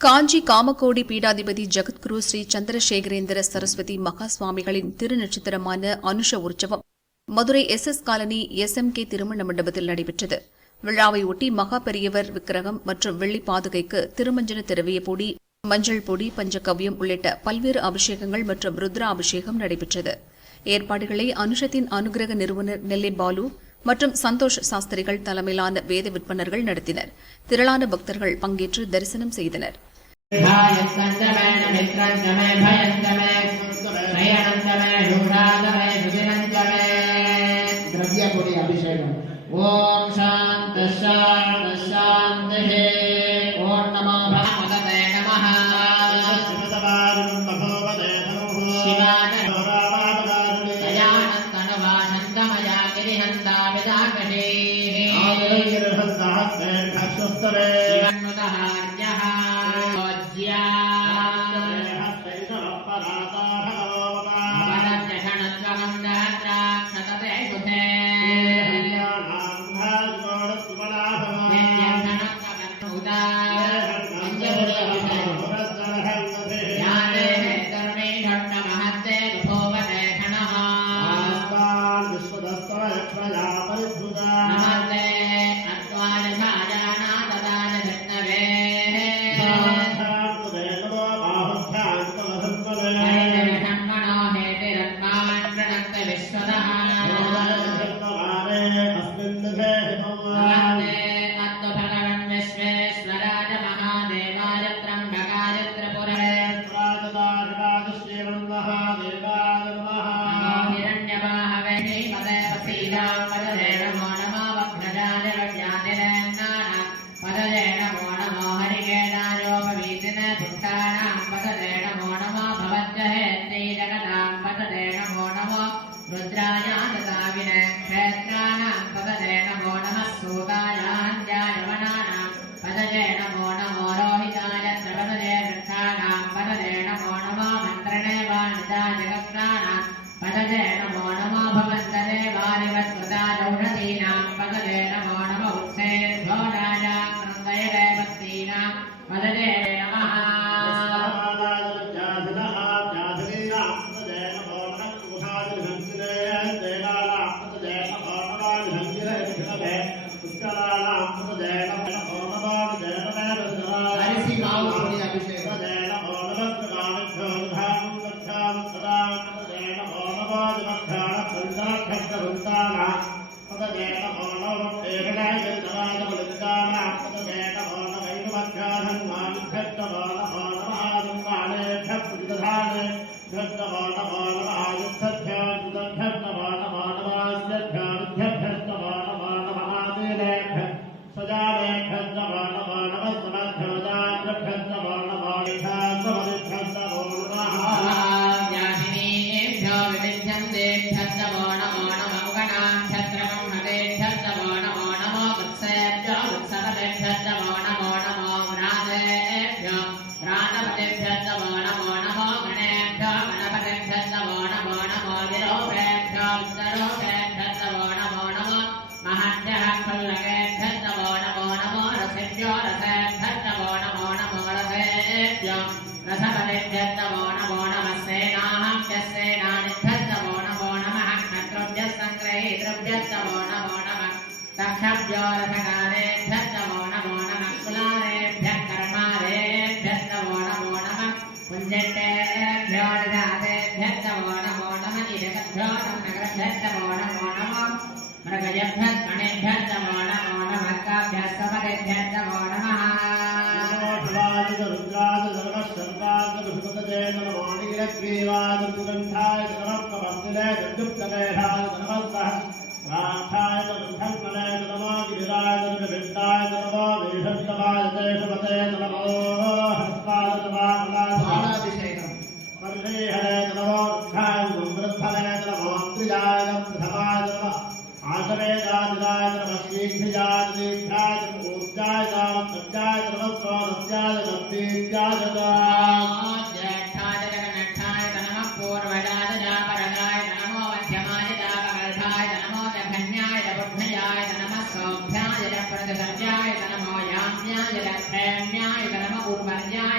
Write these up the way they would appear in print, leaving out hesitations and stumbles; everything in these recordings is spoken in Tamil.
காஞ்சி காமகோடி பீடாதிபதி ஜகத்குரு ஸ்ரீ சந்திரசேகரேந்திர சரஸ்வதி மகா சுவாமிகளின் திருநட்சத்திரமான அனுஷ உற்சவம் மதுரை எஸ் காலனி SMK திருமண மண்டபத்தில் நடைபெற்றது. விழாவையொட்டி மகா பெரியவர் விக்கிரகம் மற்றும் வெள்ளி பாதுகைக்கு திருமஞ்சன திரவிய பொடி, மஞ்சள் பொடி, பஞ்சகவ்யம் உள்ளிட்ட பல்வேறு அபிஷேகங்கள் மற்றும் ருத்ரா அபிஷேகம் நடைபெற்றது. ஏற்பாடுகளை அனுஷத்தின் அனுகிரக நிறுவனர் நெல்லை பாலு மற்றும் சந்தோஷ் சாஸ்திரிகள் தலைமையிலான வேத விற்பனர்கள் நடத்தினர். திரளான பக்தர்கள் பங்கேற்று தரிசனம் செய்தனர். Urbannya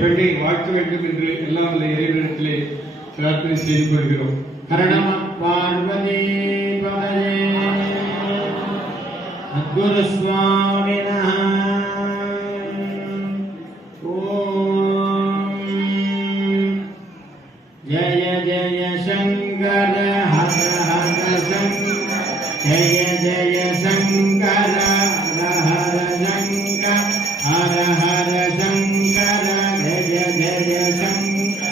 பெண்ணை வாழ்க்க வேண்டும் என்று எல்லாம் இறைவனிடத்திலே பிரார்த்தனை செய்து கொள்கிறோம். பார்வதி குரு சுவாமினா ஓம் ஜய ஜய சங்கர ஹர ஹர சங்கர ஜய ஜய சங்கர ஹர ஹர சங்கர ஹர ஹர சங்கர ஜய ஜய சங்கர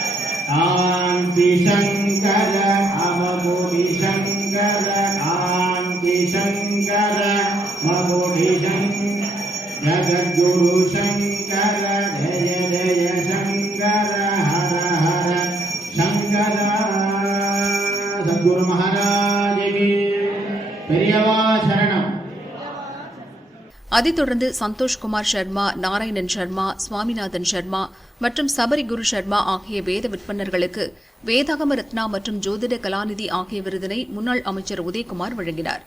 ஆந்தி சங்கர அவபோதி சங்கர ஆந்தி சங்கர மபோதி சங்கர ஜகத்குரு சங்கர ஜய ஜய சங்கர ஹர ஹர சங்கர. சத்குரு மகாராஜ்கி பெரியவா சரணம். அதைத் தொடர்ந்து சந்தோஷ்குமார் சர்மா, நாராயணன் சர்மா, சுவாமிநாதன் சர்மா மற்றும் சபரி குரு சர்மா ஆகிய வேத விற்பனர்களுக்கு வேதாகம ரத்னா மற்றும் ஜோதிட கலாநிதி ஆகிய விருதினை முன்னாள் அமைச்சர் உதயகுமார் வழங்கினார்.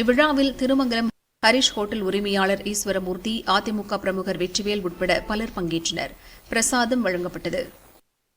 இவ்விழாவில் திருமங்கலம் ஹரிஷ் ஹோட்டல் உரிமையாளர் ஈஸ்வரமூர்த்தி, அதிமுக பிரமுகர் வெற்றிவேல் உட்பட பலர் பங்கேற்றனர். பிரசாதம் வழங்கப்பட்டது.